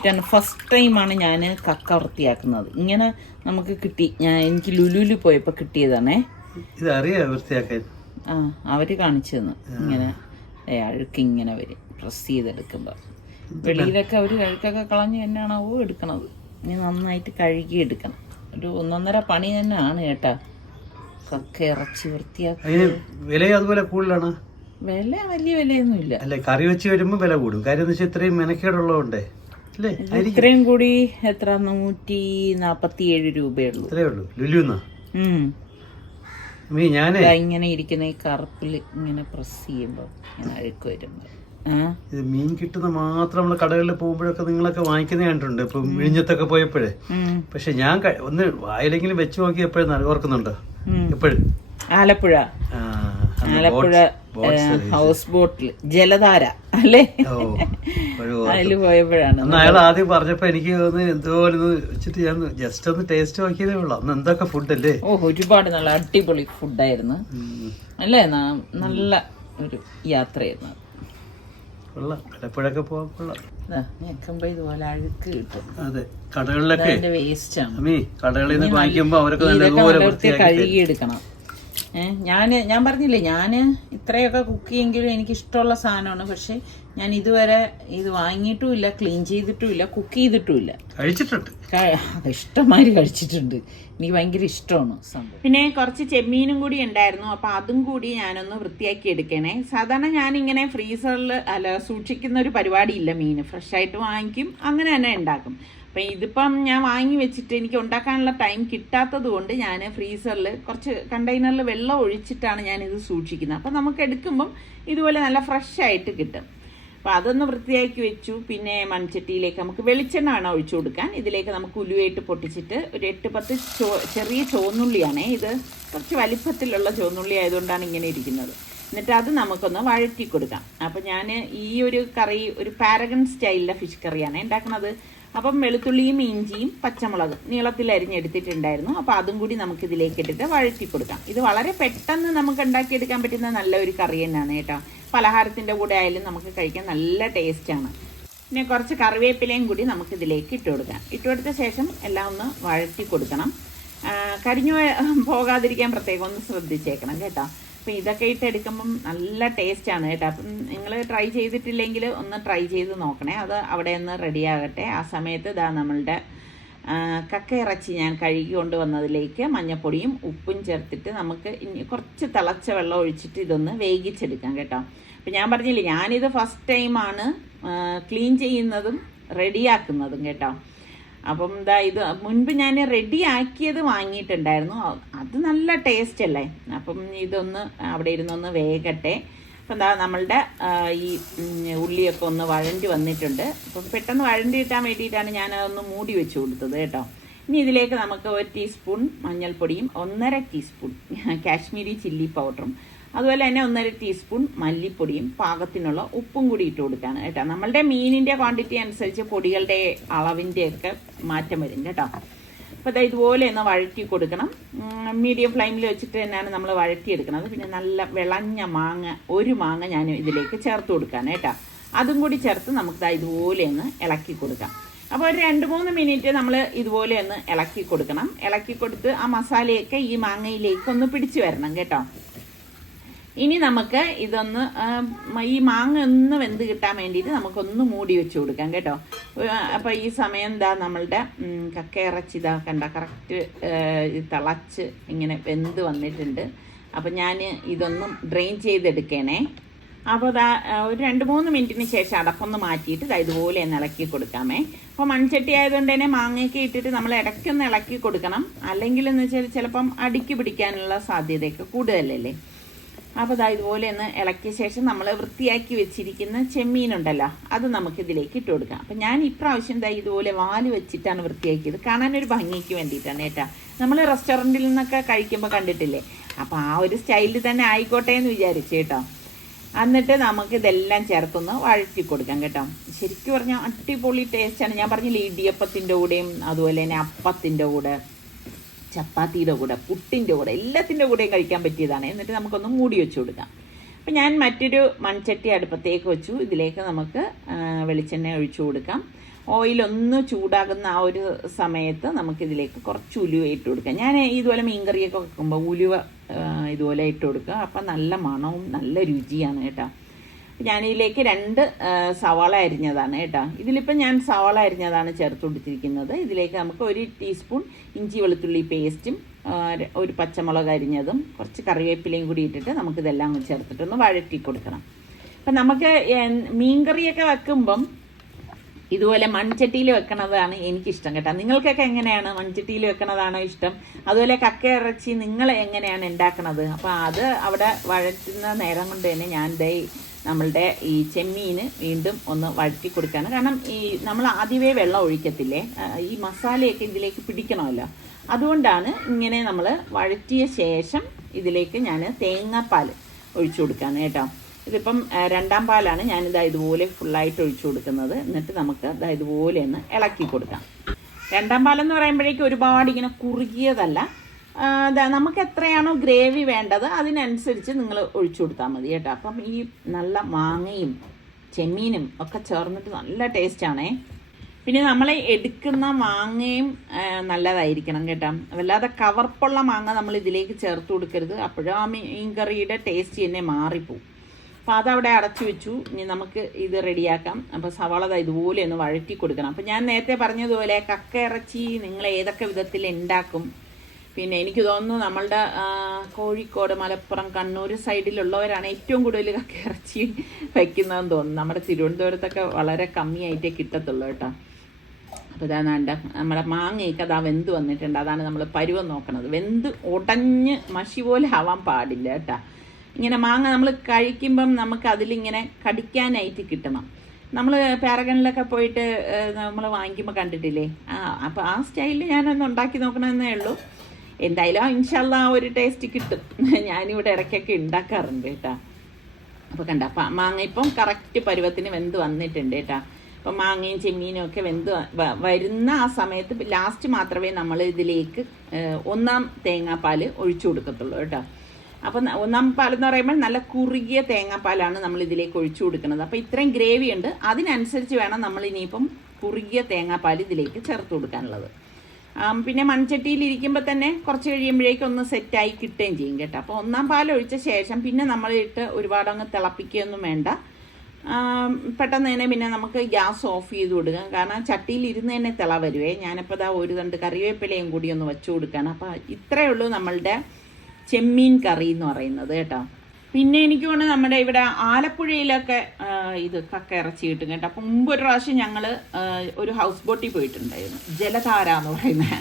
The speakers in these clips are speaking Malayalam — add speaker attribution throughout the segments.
Speaker 1: ആദ്യമായിട്ടാണ് ഫസ്റ്റ് ടൈമാണ് ഞാൻ കക്ക വൃത്തിയാക്കുന്നത്. ഇങ്ങനെ നമുക്ക് കിട്ടി. ഞാൻ എനിക്ക് ലുലുലു പോയപ്പോൾ കിട്ടിയതാണേ.
Speaker 2: ഇത് അറിയാ വൃത്തിയാക്കാൻ?
Speaker 1: ആ അവർ കാണിച്ചു തന്നു ഇങ്ങനെ അഴുക്ക് ഇങ്ങനെ വരും. പ്രസ് ചെയ്തെടുക്കുമ്പോൾ വെളിയിലൊക്കെ അവർ അഴുക്കൊക്കെ കളഞ്ഞ് തന്നെയാണാവോ എടുക്കണത്. ഇനി നന്നായിട്ട് കഴുകി എടുക്കണം. ഒരു ഒന്നൊന്നര പണി തന്നെയാണ് കേട്ടാ. കക്ക ഇറച്ചി വൃത്തിയാക്കി
Speaker 2: വില അതുപോലെ വിലയൊന്നും
Speaker 1: ഇല്ല വലിയ വിലയൊന്നുമില്ല.
Speaker 2: അല്ലെ കറി വെച്ച് വരുമ്പോ വില കൂടും. കാര്യം എന്ന് വെച്ചാൽ ഇത്രയും മെനക്കേടുള്ളതുകൊണ്ടേ.
Speaker 1: ഇത്രയും കൂടി എത്ര? നൂറ്റി നാപ്പത്തി ഏഴ് രൂപയുള്ളൂ ഇങ്ങനെ ഇരിക്കുന്ന ഈ കറുപ്പിൽ ഇങ്ങനെ പ്രസ് ചെയ്യുമ്പോൾ ഇങ്ങനെ അഴുക്ക് വരുമ്പോൾ
Speaker 2: ഇത് മീൻ കിട്ടുന്ന മാത്രം നമ്മൾ കടകളിൽ പോകുമ്പോഴൊക്കെ നിങ്ങളൊക്കെ വാങ്ങിക്കുന്ന കണ്ടിട്ടുണ്ട്. ഇപ്പൊ വിഴിഞ്ഞത്തൊക്കെ പോയപ്പോഴേ. പക്ഷെ ഞാൻ ഒന്ന് വായിലെങ്കിലും വെച്ച് നോക്കി എപ്പോഴും ഓർക്കുന്നുണ്ടോ. എപ്പോഴും.
Speaker 1: ആലപ്പുഴ?
Speaker 2: ആ,
Speaker 1: ആലപ്പുഴ ഹൗസ് ബോട്ടിൽ ജലധാര അല്ലേ? അതിൽ പോയപ്പോഴാണ്.
Speaker 2: അയാൾ ആദ്യം പറഞ്ഞപ്പോ എനിക്ക് എന്തോ വെച്ചിട്ട് ഞാൻ ജസ്റ്റ് ഒന്ന് ടേസ്റ്റ് നോക്കിയതേ ഉള്ളൂ. അന്ന് എന്തൊക്കെ ഫുഡ് അല്ലേ?
Speaker 1: ഓ ഒരുപാട് നല്ല അടിപൊളി ഫുഡായിരുന്നു. അല്ലേ? നല്ല ഒരു യാത്രയായിരുന്നു
Speaker 2: കൊള്ളാം. വല്ലപ്പോഴൊക്കെ പോകാൻ കൊള്ളാം.
Speaker 1: ഞെക്കുമ്പോ ഇതുപോലെ അഴുക്ക് കിട്ടും.
Speaker 2: അതെ കടകളിലൊക്കെ.
Speaker 1: വേസ്റ്റ് ആണ്.
Speaker 2: കടകളിൽ നിന്ന് വാങ്ങിക്കുമ്പോ അവരൊക്കെ
Speaker 1: നല്ല. കഴുകിയെടുക്കണം. ഏഹ് ഞാൻ ഞാൻ പറഞ്ഞില്ലേ ഞാൻ ഇത്രയൊക്കെ കുക്ക് ചെയ്യെങ്കിലും എനിക്ക് ഇഷ്ടമുള്ള സാധനമാണ്. പക്ഷെ ഞാൻ ഇതുവരെ ഇത് വാങ്ങിയിട്ടുമില്ല ക്ലീൻ ചെയ്തിട്ടുമില്ല കുക്ക് ചെയ്തിട്ടുമില്ല.
Speaker 2: കഴിച്ചിട്ടുണ്ട്.
Speaker 1: ഇഷ്ടമാതിരി കഴിച്ചിട്ടുണ്ട്. എനിക്ക് ഭയങ്കര ഇഷ്ടമാണ് സംഭവം. പിന്നെ കുറച്ച് ചെമ്മീനും കൂടി ഉണ്ടായിരുന്നു. അപ്പൊ അതും കൂടി ഞാനൊന്ന് വൃത്തിയാക്കി എടുക്കണേ. സാധാരണ ഞാൻ ഇങ്ങനെ ഫ്രീസറിൽ അല്ല സൂക്ഷിക്കുന്ന ഒരു പരിപാടി ഇല്ല മീൻ. ഫ്രഷ് ആയിട്ട് വാങ്ങിക്കും അങ്ങനെ തന്നെ ഉണ്ടാക്കും. അപ്പം ഇതിപ്പം ഞാൻ വാങ്ങി വെച്ചിട്ട് എനിക്ക് ഉണ്ടാക്കാനുള്ള ടൈം കിട്ടാത്തത് കൊണ്ട് ഞാൻ ഫ്രീസറിൽ കുറച്ച് കണ്ടെയ്നറിൽ വെള്ളം ഒഴിച്ചിട്ടാണ് ഞാൻ ഇത് സൂക്ഷിക്കുന്നത്. അപ്പം നമുക്ക് എടുക്കുമ്പം ഇതുപോലെ നല്ല ഫ്രഷ് ആയിട്ട് കിട്ടും. അപ്പോൾ അതൊന്ന് വൃത്തിയാക്കി വെച്ചു. പിന്നെ മൺചട്ടിയിലേക്ക് നമുക്ക് വെളിച്ചെണ്ണ വേണം ഒഴിച്ചു കൊടുക്കാൻ. ഇതിലേക്ക് നമുക്ക് ഉലുവായിട്ട് പൊട്ടിച്ചിട്ട് ഒരു എട്ട് പത്ത് ചെറിയ ചുവന്നുള്ളിയാണേ. ഇത് കുറച്ച് വലിപ്പത്തിലുള്ള ചുവന്നുള്ളി ആയതുകൊണ്ടാണ് ഇങ്ങനെ ഇരിക്കുന്നത്. എന്നിട്ട് അത് നമുക്കൊന്ന് വഴറ്റി കൊടുക്കാം. അപ്പം ഞാൻ ഈ ഒരു കറി ഒരു പാരഗൺ സ്റ്റൈലിലെ ഫിഷ് കറിയാണ് ഉണ്ടാക്കുന്നത്. അപ്പം വെളുത്തുള്ളിയും ഇഞ്ചിയും പച്ചമുളകും നീളത്തിൽ അരിഞ്ഞെടുത്തിട്ടുണ്ടായിരുന്നു. അപ്പോൾ അതും കൂടി നമുക്ക് ഇതിലേക്ക് ഇട്ടിട്ട് വഴറ്റി കൊടുക്കാം ഇത് വളരെ പെട്ടെന്ന് നമുക്ക് ഉണ്ടാക്കിയെടുക്കാൻ പറ്റുന്ന നല്ല ഒരു കറി തന്നെയാണ് കേട്ടോ. പലഹാരത്തിന്റെ കൂടെ ആയാലും നമുക്ക് കഴിക്കാൻ നല്ല ടേസ്റ്റാണ്. പിന്നെ കുറച്ച് കറിവേപ്പിലയും കൂടി നമുക്ക് ഇതിലേക്ക് ഇട്ട് കൊടുക്കാം. ഇട്ട് കൊടുത്ത ശേഷം എല്ലാം ഒന്ന് വഴറ്റി കൊടുക്കണം കരിഞ്ഞു പോകാതിരിക്കാൻ പ്രത്യേകം ഒന്ന് ശ്രദ്ധിച്ചേക്കണം കേട്ടോ. അപ്പം ഇതൊക്കെ ഇട്ട് എടുക്കുമ്പം നല്ല ടേസ്റ്റാണ് കേട്ടോ. അപ്പം നിങ്ങൾ ട്രൈ ചെയ്തിട്ടില്ലെങ്കിൽ ഒന്ന് ട്രൈ ചെയ്ത് നോക്കണേ. അത് അവിടെ നിന്ന് റെഡി ആകട്ടെ. ആ സമയത്ത് ഇതാ നമ്മളുടെ ആ, കക്ക ഇറച്ചി ഞാൻ കഴുകി കൊണ്ടുവന്നതിലേക്ക് മഞ്ഞപ്പൊടിയും ഉപ്പും ചേർത്തിട്ട് നമുക്ക് കുറച്ച് തിളച്ച വെള്ളം ഒഴിച്ചിട്ട് ഇതൊന്ന് വേഗിച്ചെടുക്കാം കേട്ടോ. അപ്പം ഞാൻ പറഞ്ഞില്ലേ ഞാനിത് ഫസ്റ്റ് ടൈമാണ് ക്ലീൻ ചെയ്യുന്നതും റെഡിയാക്കുന്നതും കേട്ടോ. അപ്പം ഇതാ ഇത് മുൻപ് ഞാൻ റെഡി ആക്കിയത് വാങ്ങിയിട്ടുണ്ടായിരുന്നു. അത് നല്ല ടേസ്റ്റ് അല്ലേ? അപ്പം ഇതൊന്ന് അവിടെ ഇരുന്നൊന്ന് വേകട്ടെ അപ്പം എന്താ നമ്മളുടെ ഈ ഉള്ളിയൊക്കെ ഒന്ന് വഴണ്ടി വന്നിട്ടുണ്ട്. അപ്പം പെട്ടെന്ന് വഴണ്ടി കിട്ടാൻ വേണ്ടിയിട്ടാണ് ഞാൻ അതൊന്ന് മൂടി വെച്ച് കൊടുത്തത് കേട്ടോ. ഇനി ഇതിലേക്ക് നമുക്ക് ഒരു ടീസ്പൂൺ മഞ്ഞൾപ്പൊടിയും ഒന്നര ടീസ്പൂൺ കാശ്മീരി ചില്ലി പൗഡറും അതുപോലെ തന്നെ ഒന്നര ടീസ്പൂൺ മല്ലിപ്പൊടിയും പാകത്തിനുള്ള ഉപ്പും കൂടി ഇട്ട് കൊടുക്കുകയാണ് കേട്ടോ. നമ്മളുടെ മീനിന്റെ ക്വാണ്ടിറ്റി അനുസരിച്ച് പൊടികളുടെ അളവിന്റെ ഒക്കെ മാറ്റം വരും കേട്ടോ. അപ്പോൾ ദാ ഇതുപോലെ ഒന്ന് വഴറ്റി കൊടുക്കണം. മീഡിയം ഫ്ലെയിമിൽ വെച്ചിട്ട് തന്നെയാണ് നമ്മൾ വഴറ്റിയെടുക്കുന്നത്. പിന്നെ നല്ല വിളഞ്ഞ മാങ്ങ ഒരു മാങ്ങ ഞാൻ ഇതിലേക്ക് ചേർത്ത് കൊടുക്കാൻ കേട്ടോ. അതും കൂടി ചേർത്ത് നമുക്ക് ഇതുപോലെ ഒന്ന് ഇളക്കി കൊടുക്കാം. അപ്പോൾ ഒരു രണ്ട് മൂന്ന് മിനിറ്റ് നമ്മൾ ഇതുപോലെ ഒന്ന് ഇളക്കി കൊടുക്കണം. ഇളക്കി കൊടുത്ത് ആ മസാലയൊക്കെ ഈ മാങ്ങയിലേക്ക് ഒന്ന് പിടിച്ചു വരണം കേട്ടോ. ഇനി നമുക്ക് ഇതൊന്ന് ഈ മാങ്ങ ഒന്ന് വെന്ത് കിട്ടാൻ വേണ്ടിയിട്ട് നമുക്കൊന്ന് മൂടി വെച്ച് കൊടുക്കാം കേട്ടോ. അപ്പോൾ ഈ സമയം എന്താ നമ്മളുടെ ഉം, കക്ക ഇറച്ചി ഇതാ കണ്ട കറക്റ്റ് തിളച്ച് ഇങ്ങനെ വെന്ത് വന്നിട്ടുണ്ട്. അപ്പം ഞാൻ ഇതൊന്ന് ഡ്രെയിൻ ചെയ്തെടുക്കണേ. അപ്പോൾ ദാ ഒരു രണ്ട് മൂന്ന് മിനിറ്റിന് ശേഷം അടപ്പൊന്ന് മാറ്റിയിട്ട് ദാ ഇതുപോലെ ഒന്ന് ഇളക്കി കൊടുക്കാമേ. അപ്പോൾ മൺചട്ടി ആയതുകൊണ്ട് തന്നെ മാങ്ങയൊക്കെ ഇട്ടിട്ട് നമ്മൾ ഇടയ്ക്കൊന്ന് ഇളക്കി കൊടുക്കണം. അല്ലെങ്കിൽ എന്ന് വെച്ചാൽ ചിലപ്പം അടുക്കി പിടിക്കാനുള്ള സാധ്യതയൊക്കെ കൂടുതലല്ലേ? അപ്പോൾ ദാ ഇതുപോലെ ഒന്ന് ഇളക്കിയ ശേഷം നമ്മൾ വൃത്തിയാക്കി വെച്ചിരിക്കുന്ന ചെമ്മീനുണ്ടല്ലോ അത് നമുക്ക് ഇതിലേക്ക് ഇട്ട് കൊടുക്കാം. അപ്പം ഞാൻ ഇപ്രാവശ്യം ദാ ഇതുപോലെ വാൽ വെച്ചിട്ടാണ് വൃത്തിയാക്കിയത്. കാണാനൊരു ഭംഗിക്ക് വേണ്ടിയിട്ടാണ് ഏട്ടാ നമ്മൾ റെസ്റ്റോറന്റിൽ നിന്നൊക്കെ കഴിക്കുമ്പോൾ കണ്ടിട്ടില്ലേ? അപ്പോൾ ആ ഒരു സ്റ്റൈലിൽ തന്നെ ആയിക്കോട്ടെ എന്ന് വിചാരിച്ചു കേട്ടോ. എന്നിട്ട് നമുക്ക് ഇതെല്ലാം ചേർത്തൊന്ന് വഴറ്റി കൊടുക്കാം കേട്ടോ. ശരിക്കും പറഞ്ഞാൽ അടിപൊളി ടേസ്റ്റാണ് ഞാൻ പറഞ്ഞില്ലേ ഇടിയപ്പത്തിന്റെ കൂടെയും അതുപോലെ തന്നെ അപ്പത്തിന്റെ കൂടെ. ചപ്പാത്തിയുടെ കൂടെ പുട്ടിന്റെ കൂടെ എല്ലാത്തിന്റെ കൂടെയും കഴിക്കാൻ പറ്റിയതാണ്. എന്നിട്ട് നമുക്കൊന്ന് മൂടി വെച്ച് കൊടുക്കാം. അപ്പം ഞാൻ മറ്റൊരു മൺചട്ടി അടുപ്പത്തേക്ക് വെച്ചു. ഇതിലേക്ക് നമുക്ക് വെളിച്ചെണ്ണ ഒഴിച്ചു കൊടുക്കാം. ഓയിലൊന്ന് ചൂടാകുന്ന ആ ഒരു സമയത്ത് നമുക്കിതിലേക്ക് കുറച്ച് ഉലുവ ഇട്ട് കൊടുക്കാം. ഞാൻ ഇതുപോലെ മീൻകറിയൊക്കെ വെക്കുമ്പോൾ ഉലുവ ഇതുപോലെ ഇട്ട് കൊടുക്കുക. അപ്പം നല്ല മണവും നല്ല രുചിയാണ് കേട്ടോ. ഞാനിതിലേക്ക് രണ്ട് സവാള അരിഞ്ഞതാണ് കേട്ടോ. ഇതിലിപ്പോൾ ഞാൻ സവാള അരിഞ്ഞതാണ് ചേർത്ത് കൊടുത്തിരിക്കുന്നത് ഇതിലേക്ക് നമുക്ക് ഒരു ടീസ്പൂൺ ഇഞ്ചി വെളുത്തുള്ളി പേസ്റ്റും ഒരു പച്ചമുളക് അരിഞ്ഞതും കുറച്ച് കറിവേപ്പിലയും കൂടി ഇട്ടിട്ട് നമുക്കിതെല്ലാം ചേർത്തിട്ടൊന്ന് വഴറ്റി കൊടുക്കണം അപ്പം നമുക്ക് മീൻ മീൻകറിയൊക്കെ വെക്കുമ്പം ഇതുപോലെ മൺചട്ടിയിൽ വെക്കണതാണ് എനിക്കിഷ്ടം കേട്ടോ. നിങ്ങൾക്കൊക്കെ എങ്ങനെയാണ് മൺചട്ടിയിൽ വെക്കണതാണോ ഇഷ്ടം? അതുപോലെ കക്ക ഇറച്ചി നിങ്ങൾ എങ്ങനെയാണ് ഉണ്ടാക്കണത്? അപ്പോൾ അത് അവിടെ വഴറ്റുന്ന നേരം കൊണ്ട് തന്നെ ഞാൻ ദേ നമ്മളുടെ ഈ ചെമ്മീന് വീണ്ടും ഒന്ന് വഴറ്റി കൊടുക്കുകയാണ് കാരണം ഈ നമ്മൾ ആദ്യമേ വെള്ളം ഒഴിക്കത്തില്ലേ? ഈ മസാലയൊക്കെ ഇതിലേക്ക് പിടിക്കണമല്ലോ. അതുകൊണ്ടാണ് ഇങ്ങനെ നമ്മൾ വഴറ്റിയ ശേഷം ഇതിലേക്ക് ഞാൻ തേങ്ങാപ്പാൽ ഒഴിച്ചു കൊടുക്കുകയാണ് കേട്ടോ. ഇതിപ്പം രണ്ടാം പാലാണ് ഞാനിതാ ഇതുപോലെ ഫുള്ളായിട്ട് ഒഴിച്ചു കൊടുക്കുന്നത്. എന്നിട്ട് നമുക്ക് ഇതാ ഇതുപോലെ ഒന്ന് ഇളക്കി കൊടുക്കാം. രണ്ടാം പാലെന്ന് പറയുമ്പോഴേക്കും ഒരുപാട് ഇങ്ങനെ കുറുകിയതല്ല. നമുക്ക് എത്രയാണോ ഗ്രേവി വേണ്ടത് അതിനനുസരിച്ച് നിങ്ങൾ ഒഴിച്ചു കൊടുത്താൽ മതി കേട്ടോ. അപ്പം ഈ നല്ല മാങ്ങയും ചെമ്മീനും ഒക്കെ ചേർന്നിട്ട് നല്ല ടേസ്റ്റാണേ പിന്നെ നമ്മൾ എടുക്കുന്ന മാങ്ങയും നല്ലതായിരിക്കണം കേട്ടോ. വല്ലാതെ കവർപ്പുള്ള മാങ്ങ നമ്മൾ ഇതിലേക്ക് ചേർത്ത് കൊടുക്കരുത്. അപ്പോഴും ആ മീൻ കറിയുടെ ടേസ്റ്റ് തന്നെ മാറിപ്പോവും. അപ്പോൾ അതവിടെ അടച്ചു വെച്ചു. ഇനി നമുക്ക് ഇത് റെഡിയാക്കാം. അപ്പോൾ സവാള ഇതുപോലെ ഒന്ന് വഴറ്റി കൊടുക്കണം. അപ്പോൾ ഞാൻ നേരത്തെ പറഞ്ഞതുപോലെ കക്ക ഇറച്ചി നിങ്ങൾ ഏതൊക്കെ വിധത്തിൽ ഉണ്ടാക്കും? പിന്നെ എനിക്ക് തോന്നുന്നു നമ്മളുടെ കോഴിക്കോട് മലപ്പുറം കണ്ണൂർ സൈഡിലുള്ളവരാണ് ഏറ്റവും കൂടുതൽ കക്ക ഇറച്ചി വയ്ക്കുന്നതെന്ന് തോന്നുന്നു. നമ്മുടെ തിരുവനന്തപുരത്തൊക്കെ വളരെ കമ്മിയായിട്ടേ കിട്ടത്തുള്ളൂ കേട്ടോ. അപ്പോൾ ഇതാ വേണ്ട നമ്മുടെ മാങ്ങയൊക്കെ അതാ വെന്ത് വന്നിട്ടുണ്ട്. അതാണ് നമ്മൾ പരുവം നോക്കണത്. വെന്ത് ഉടഞ്ഞ് മഷി പോലെ ആവാൻ പാടില്ല കേട്ടോ. ഇങ്ങനെ മാങ്ങ നമ്മൾ കഴിക്കുമ്പം നമുക്ക് അതിലിങ്ങനെ കടിക്കാനായിട്ട് കിട്ടണം. നമ്മൾ പാരഗണിലൊക്കെ പോയിട്ട് നമ്മൾ വാങ്ങിക്കുമ്പോൾ കണ്ടിട്ടില്ലേ? ആ അപ്പോൾ ആ സ്റ്റൈലിൽ ഞാനൊന്ന് ഉണ്ടാക്കി നോക്കണമെന്നേ ഉള്ളൂ. എന്തായാലും ഇൻഷല്ല ആ ഒരു ടേസ്റ്റ് കിട്ടും. ഞാനിവിടെ ഇടയ്ക്കൊക്കെ ഉണ്ടാക്കാറുണ്ട് കേട്ടോ. അപ്പോൾ കണ്ട അപ്പം മാങ്ങ ഇപ്പം കറക്റ്റ് പരുവത്തിന് വെന്ത് വന്നിട്ടുണ്ട് കേട്ടോ. അപ്പം മാങ്ങയും ചെമ്മീനും ഒക്കെ വെന്ത് വരുന്ന ആ സമയത്ത് ലാസ്റ്റ് മാത്രമേ നമ്മൾ ഇതിലേക്ക് ഒന്നാം തേങ്ങാപ്പാൽ ഒഴിച്ചു കൊടുക്കത്തുള്ളൂ കേട്ടോ. അപ്പം ഒന്നാം പാലെന്ന് പറയുമ്പോൾ നല്ല കുറുകിയ തേങ്ങാപ്പാലാണ് നമ്മൾ ഇതിലേക്ക് ഒഴിച്ചു കൊടുക്കുന്നത്. അപ്പോൾ ഇത്രയും ഗ്രേവി ഉണ്ട്. അതിനനുസരിച്ച് വേണം നമ്മൾ ഇനിയിപ്പം കുറുകിയ തേങ്ങാപ്പാൽ ഇതിലേക്ക് ചേർത്ത് കൊടുക്കാനുള്ളത്. പിന്നെ മൺചട്ടിയിൽ ഇരിക്കുമ്പോൾ തന്നെ കുറച്ച് കഴിയുമ്പോഴേക്കും ഒന്ന് സെറ്റായി കിട്ടുകയും ചെയ്യും കേട്ടോ. അപ്പോൾ ഒന്നാം പാൽ ഒഴിച്ച ശേഷം പിന്നെ നമ്മൾ ഇട്ട് ഒരുപാട് അങ്ങ് തിളപ്പിക്കുകയൊന്നും വേണ്ട. പെട്ടെന്ന് തന്നെ പിന്നെ നമുക്ക് ഗ്യാസ് ഓഫ് ചെയ്ത് കൊടുക്കാം. കാരണം ചട്ടിയിൽ ഇരുന്ന് തന്നെ തിള വരുവേ. ഞാനിപ്പോൾ ദാ ഒരു രണ്ട് കറിവേപ്പിലയും കൂടി ഒന്ന് വെച്ചു കൊടുക്കുകയാണ്. അപ്പോൾ ഇത്രയേ ഉള്ളൂ നമ്മളുടെ ചെമ്മീൻ കറി എന്ന് പറയുന്നത് കേട്ടോ. പിന്നെ എനിക്ക് തോന്നുന്നു നമ്മുടെ ഇവിടെ ആലപ്പുഴയിലൊക്കെ ഇത് കക്ക ഇറച്ചി കിട്ടും കേട്ടോ. അപ്പം മുമ്പ് ഒരു പ്രാവശ്യം ഞങ്ങൾ ഒരു ഹൗസ് ബോട്ടിൽ പോയിട്ടുണ്ടായിരുന്നു. ജലധാര എന്ന് പറയുന്നത്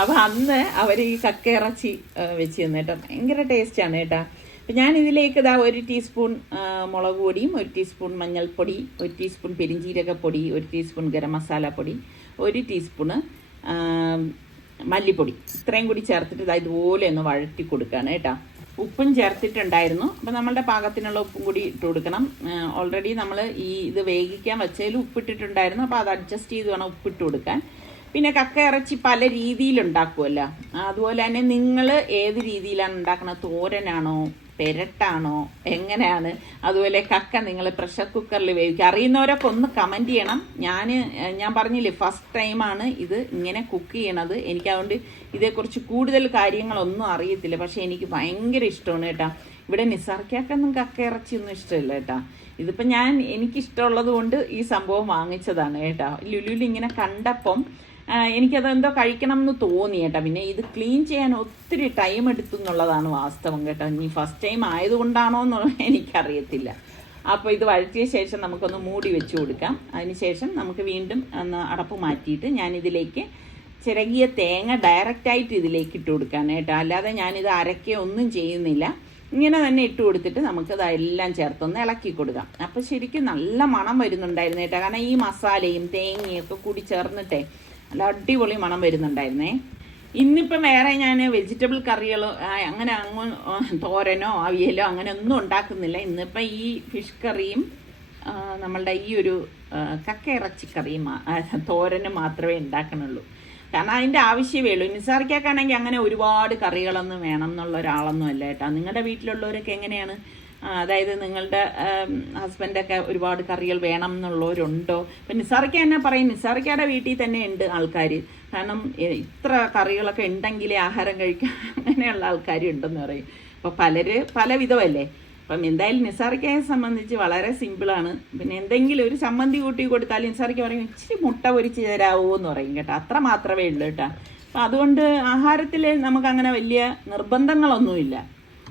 Speaker 1: അപ്പോൾ അന്ന് അവർ ഈ കക്ക ഇറച്ചി വെച്ച് തന്നെ കേട്ടോ. ഭയങ്കര ടേസ്റ്റാണ് കേട്ടോ. അപ്പം ഞാൻ ഇതിലേക്ക് ഇതാ ഒരു ടീസ്പൂൺ മുളക് പൊടിയും ഒരു ടീസ്പൂൺ മഞ്ഞൾപ്പൊടി ഒരു ടീസ്പൂൺ പെരിഞ്ജീരകപ്പൊടി ഒരു ടീസ്പൂൺ ഗരം മസാല പൊടി ഒരു ടീസ്പൂണ് മല്ലിപ്പൊടി. ഇത്രയും കൂടി ചേർത്തിട്ട് ഇതാ ഇതുപോലെ ഒന്ന് വഴറ്റി കൊടുക്കുകയാണ് കേട്ടോ. ഉപ്പും ചേർത്തിട്ടുണ്ടായിരുന്നു. അപ്പം നമ്മളുടെ പാകത്തിനുള്ള ഉപ്പും കൂടി ഇട്ട് കൊടുക്കണം. ഓൾറെഡി നമ്മൾ ഈ ഇത് വേവിക്കാൻ വെച്ചതിൽ ഉപ്പിട്ടിട്ടുണ്ടായിരുന്നു. അപ്പോൾ അത് അഡ്ജസ്റ്റ് ചെയ്ത് വേണം ഉപ്പിട്ട് കൊടുക്കാൻ. പിന്നെ കക്ക ഇറച്ചി പല രീതിയിൽ ഉണ്ടാക്കുമല്ലോ അതുപോലെ തന്നെ നിങ്ങൾ ഏത് രീതിയിലാണ് ഉണ്ടാക്കുന്നത് തോരനാണോ? പെരട്ടാണോ? എങ്ങനെയാണ്? അതുപോലെ കക്ക നിങ്ങൾ പ്രഷർ കുക്കറിൽ വേവിക്കുക. അറിയുന്നവരൊക്കെ ഒന്ന് കമന്റ് ചെയ്യണം. ഞാൻ ഞാൻ പറഞ്ഞില്ലേ ഫസ്റ്റ് ടൈമാണ് ഇത് ഇങ്ങനെ കുക്ക് ചെയ്യണത്. എനിക്ക് അതുകൊണ്ട് ഇതേക്കുറിച്ച് കൂടുതൽ കാര്യങ്ങളൊന്നും അറിയത്തില്ല. പക്ഷേ എനിക്ക് ഭയങ്കര ഇഷ്ടമാണ് കേട്ടാ. ഇവിടെ നിസാർക്കാക്കൊന്നും കക്ക ഇറച്ചിയൊന്നും ഇഷ്ടമില്ല കേട്ടാ. ഇതിപ്പോൾ ഞാൻ എനിക്കിഷ്ടമുള്ളത് കൊണ്ട് ഈ സംഭവം വാങ്ങിച്ചതാണ് കേട്ടാ. ലുലുലു ഇങ്ങനെ കണ്ടപ്പം എനിക്കതെന്തോ എനിക്കത് കഴിക്കണം എന്ന് തോന്നി കേട്ടോ. പിന്നെ ഇത് ക്ലീൻ ചെയ്യാൻ ഒത്തിരി ടൈം എടുത്തു എന്നുള്ളതാണ് വാസ്തവം കേട്ടോ. ഇനി ഫസ്റ്റ് ടൈം ആയതുകൊണ്ടാണോ എന്ന് എനിക്കറിയത്തില്ല. അപ്പോൾ ഇത് വഴറ്റിയ ശേഷം നമുക്കൊന്ന് മൂടി വെച്ച് കൊടുക്കാം. അതിനുശേഷം നമുക്ക് വീണ്ടും ഒന്ന് അടപ്പ് മാറ്റിയിട്ട് ഞാനിതിലേക്ക് ചിരകിയ തേങ്ങ ഡയറക്റ്റായിട്ട് ഇതിലേക്ക് ഇട്ട് കൊടുക്കാനായിട്ട് അല്ലാതെ ഞാനിത് അരക്കുകയോ ഒന്നും ചെയ്യുന്നില്ല. ഇങ്ങനെ തന്നെ ഇട്ട് കൊടുത്തിട്ട് നമുക്ക് എല്ലാം ചേർത്തൊന്ന് ഇളക്കി കൊടുക്കാം. അപ്പോൾ ശരിക്കും നല്ല മണം വരുന്നുണ്ടായിരുന്നു കേട്ടോ. കാരണം ഈ മസാലയും തേങ്ങയും ഒക്കെ കൂടി ചേർന്നിട്ടേ നല്ല അടിപൊളി മണം വരുന്നുണ്ടായിരുന്നേ. ഇന്നിപ്പം വേറെ ഞാൻ വെജിറ്റബിൾ കറികളോ അങ്ങനെ അങ്ങ് തോരനോ അവിയലോ അങ്ങനെ ഒന്നും ഉണ്ടാക്കുന്നില്ല. ഇന്നിപ്പം ഈ ഫിഷ് കറിയും നമ്മളുടെ ഈ ഒരു കക്ക ഇറച്ചിക്കറിയും തോരനും മാത്രമേ ഉണ്ടാക്കണുള്ളൂ. കാരണം അതിന്റെ ആവശ്യമേ ഉള്ളൂ. നിസാറിക്കാണെങ്കിൽ അങ്ങനെ ഒരുപാട് കറികളൊന്നും വേണം എന്നുള്ള ഒരാളൊന്നും അല്ല കേട്ടോ. നിങ്ങളുടെ വീട്ടിലുള്ളവരൊക്കെ എങ്ങനെയാണ്? അതായത് നിങ്ങളുടെ ഹസ്ബൻഡൊക്കെ ഒരുപാട് കറികൾ വേണം എന്നുള്ളവരുണ്ടോ? ഇപ്പം നിസാറിക്ക തന്നെ പറയും. നിസാറിക്കയുടെ വീട്ടിൽ തന്നെ ഉണ്ട് ആൾക്കാർ കാരണം ഇത്ര കറികളൊക്കെ ഉണ്ടെങ്കിലേ ആഹാരം കഴിക്കാൻ അങ്ങനെയുള്ള ആൾക്കാരുണ്ടെന്ന് പറയും. അപ്പോൾ പലര് പല വിധമല്ലേ അപ്പം എന്തായാലും നിസാറിക്കയെ സംബന്ധിച്ച് വളരെ സിമ്പിളാണ്. പിന്നെ എന്തെങ്കിലും ഒരു ചമ്മന്തി കൂട്ടി കൊടുത്താൽ നിസാറിക്ക പറയും ഇച്ചിരി മുട്ട പൊരിച്ച് തരാവോ എന്ന് പറയും കേട്ടോ. അത്ര മാത്രമേ ഉള്ളൂ കേട്ടോ. അപ്പം അതുകൊണ്ട് ആഹാരത്തിൽ നമുക്ക് അങ്ങനെ വലിയ നിർബന്ധങ്ങളൊന്നുമില്ല.